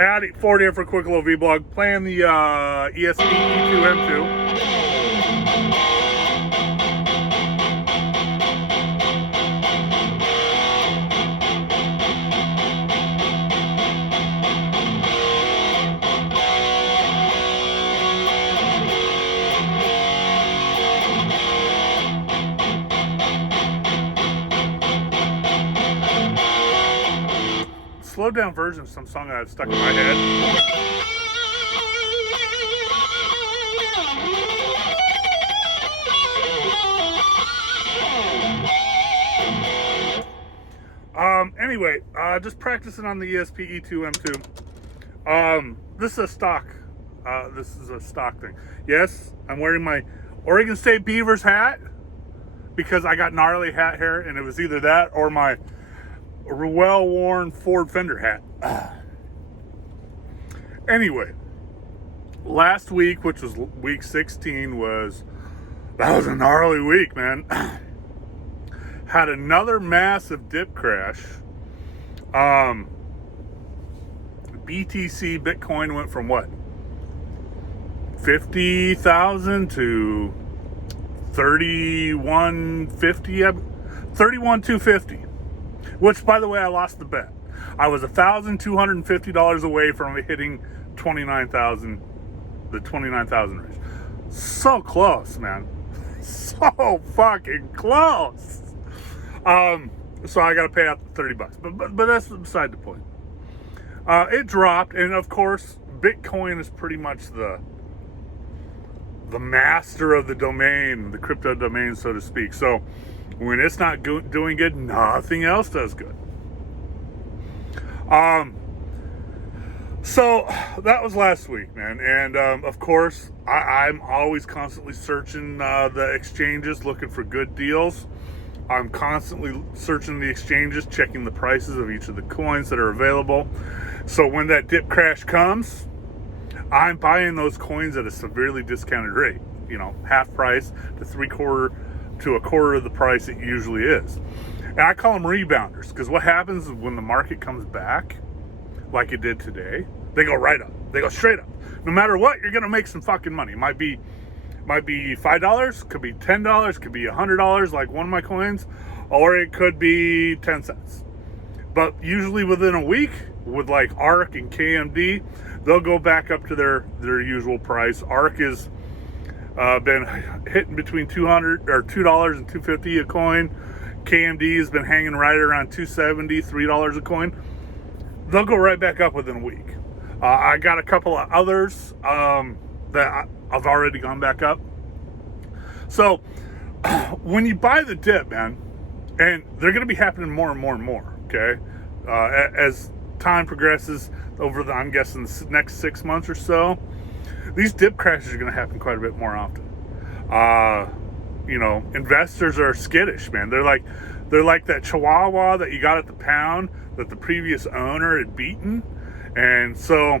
At 40 here for a quick little vlog. Playing the ESP E2M2. Slowed down version of some song that stuck in my head. Anyway, just practicing on the ESP E2M2. This is a stock. This is a stock thing. Yes, I'm wearing my Oregon State Beavers hat because I got gnarly hat hair, and it was either that or my well-worn Ford Fender hat. Anyway, last week, which was week 16, that was a gnarly week, man. Had another massive dip crash. BTC Bitcoin went from what? 50,000 to 3150, 31,250. Which, by the way, I lost the bet. I was $1,250 away from hitting 29,000, the 29,000 range. So close, man. So fucking close. So I got to pay out the $30, but that's beside the point. It dropped, and of course, Bitcoin is pretty much the master of the domain, the crypto domain, so to speak. So when it's not doing good, nothing else does good. So that was last week, man. And of course, I'm always constantly searching the exchanges, looking for good deals. I'm constantly searching the exchanges, checking the prices of each of the coins that are available. So when that dip crash comes, I'm buying those coins at a severely discounted rate. You know, half price to a quarter of the price it usually is. And I call them rebounders, because what happens is when the market comes back, like it did today, they go right up. They go straight up. No matter what, you're going to make some fucking money. It might be $5, could be $10, could be $100, like one of my coins, or it could be 10 cents. But usually within a week, with like ARK and KMD, they'll go back up to their usual price. ARK is been hitting between $200 or $2 and $2.50 a coin. KMD has been hanging right around $2.70, $3 a coin. They'll go right back up within a week. I got a couple of others that I've already gone back up. So when you buy the dip, man, and they're going to be happening more and more and more, okay? As time progresses over I'm guessing the next 6 months or so, these dip crashes are going to happen quite a bit more often. You know, investors are skittish, man. They're like that Chihuahua that you got at the pound that the previous owner had beaten, and so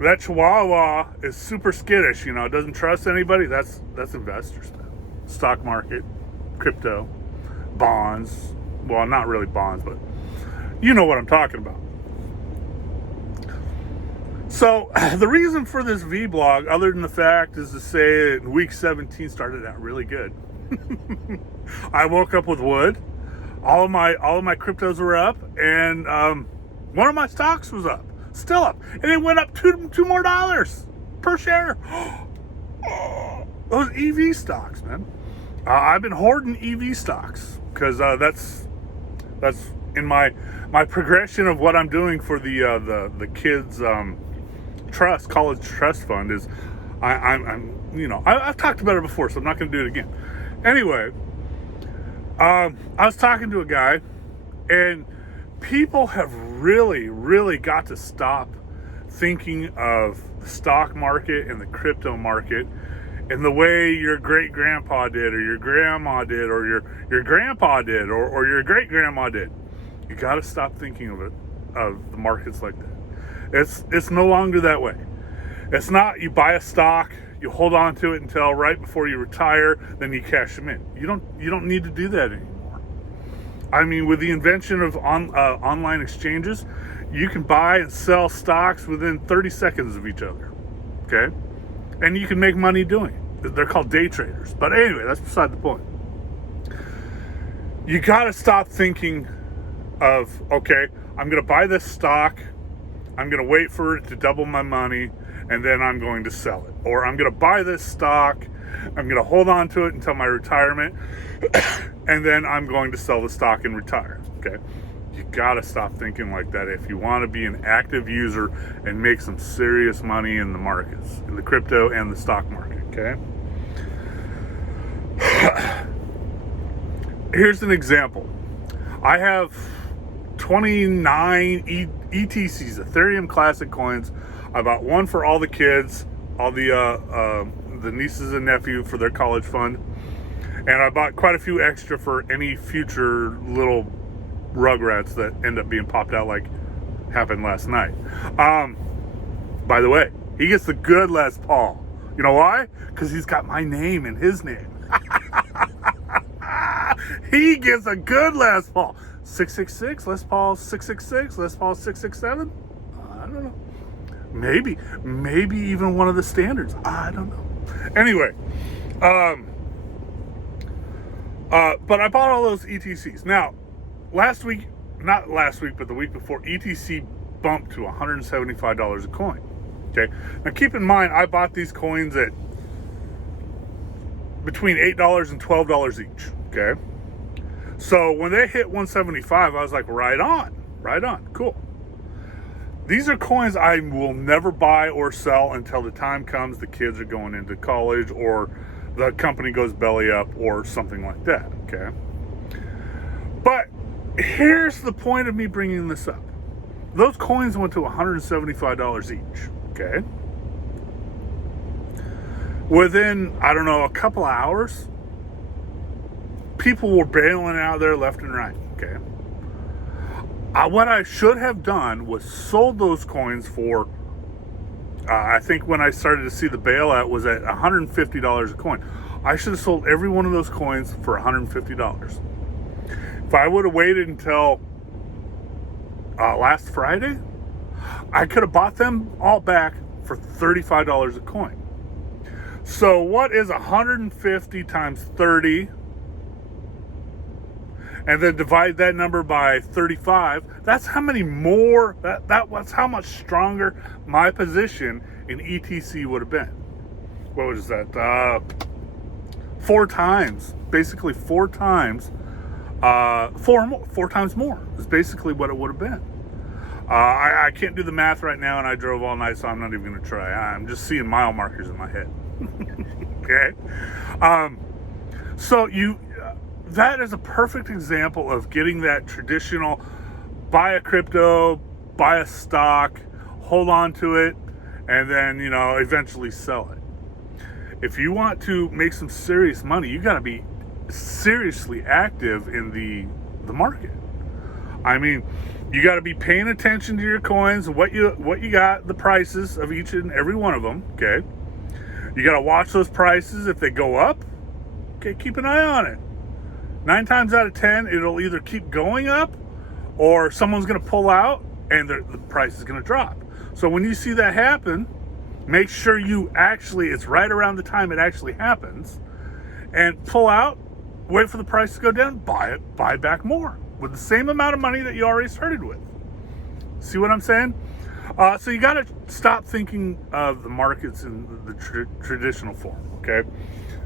that Chihuahua is super skittish. You know, doesn't trust anybody. That's investors, man. Stock market, crypto, bonds. Well, not really bonds, but you know what I'm talking about. So the reason for this vlog, other than the fact, is to say that week 17 started out really good. I woke up with wood. All of my cryptos were up, and one of my stocks was up, still up, and it went up two more dollars per share. Those EV stocks, man. I've been hoarding EV stocks because that's in my progression of what I'm doing for the kids college trust fund. Is I'm you know, I've talked about it before, so I'm not going to do it again. Anyway, I was talking to a guy, and people have really got to stop thinking of the stock market and the crypto market in the way your great grandpa did, or your grandma did, or your grandpa did, or your great grandma did. You got to stop thinking of the markets like that. It's no longer that way. It's not you buy a stock, you hold on to it until right before you retire, then you cash them in. You don't need to do that anymore. I mean, with the invention of online exchanges, you can buy and sell stocks within 30 seconds of each other. Okay? And you can make money doing it. They're called day traders. But anyway, that's beside the point. You got to stop thinking of, okay, I'm going to buy this stock, I'm going to wait for it to double my money, and then I'm going to sell it. Or I'm going to buy this stock, I'm going to hold on to it until my retirement, and then I'm going to sell the stock and retire. Okay? You got to stop thinking like that if you want to be an active user and make some serious money in the markets, in the crypto and the stock market. Okay? Here's an example. I have 29 ETCs, Ethereum Classic coins. I bought one for all the kids, all the nieces and nephews for their college fund. And I bought quite a few extra for any future little rugrats that end up being popped out like happened last night. By the way, he gets the good Les Paul. You know why? Because he's got my name in his name. He gets a good Les Paul. 666, Les Paul 666, Les Paul 667? I don't know. Maybe even one of the standards. I don't know. Anyway, but I bought all those ETCs. Now, not last week, but the week before, ETC bumped to $175 a coin. Okay. Now keep in mind, I bought these coins at between $8 and $12 each. Okay. So when they hit 175, I was like, right on, cool. These are coins I will never buy or sell until the time comes the kids are going into college or the company goes belly up or something like that, okay? But here's the point of me bringing this up. Those coins went to $175 each, okay? Within, I don't know, a couple of hours, people were bailing out there left and right, okay? What I should have done was sold those coins for, I think when I started to see the bailout was at $150 a coin. I should have sold every one of those coins for $150. If I would have waited until last Friday, I could have bought them all back for $35 a coin. So what is 150 times 30? And then divide that number by 35. That's how many more, that's how much stronger my position in ETC would have been. What was that? 4 times. Basically 4 times. 4 times more is basically what it would have been. I can't do the math right now, and I drove all night, so I'm not even going to try. I'm just seeing mile markers in my head. Okay? So that is a perfect example of getting that traditional buy a crypto, buy a stock, hold on to it, and then, eventually sell it. If you want to make some serious money, you got to be seriously active in the market. I mean, you got to be paying attention to your coins, what you got, the prices of each and every one of them, okay? You got to watch those prices. If they go up, okay, keep an eye on it. 9 times out of 10, it'll either keep going up or someone's going to pull out and the price is going to drop. So when you see that happen, make sure it's right around the time it actually happens, and pull out, wait for the price to go down, buy back more with the same amount of money that you already started with. See what I'm saying? So you got to stop thinking of the markets in the traditional form, okay?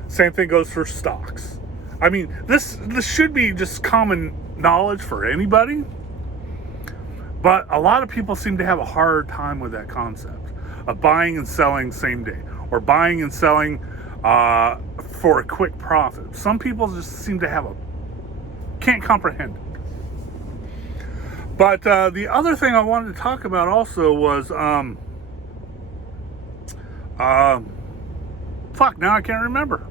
Same thing goes for stocks. I mean, this should be just common knowledge for anybody, but a lot of people seem to have a hard time with that concept of buying and selling same day, or buying and selling for a quick profit. Some people just seem to can't comprehend it. But the other thing I wanted to talk about also was, now I can't remember.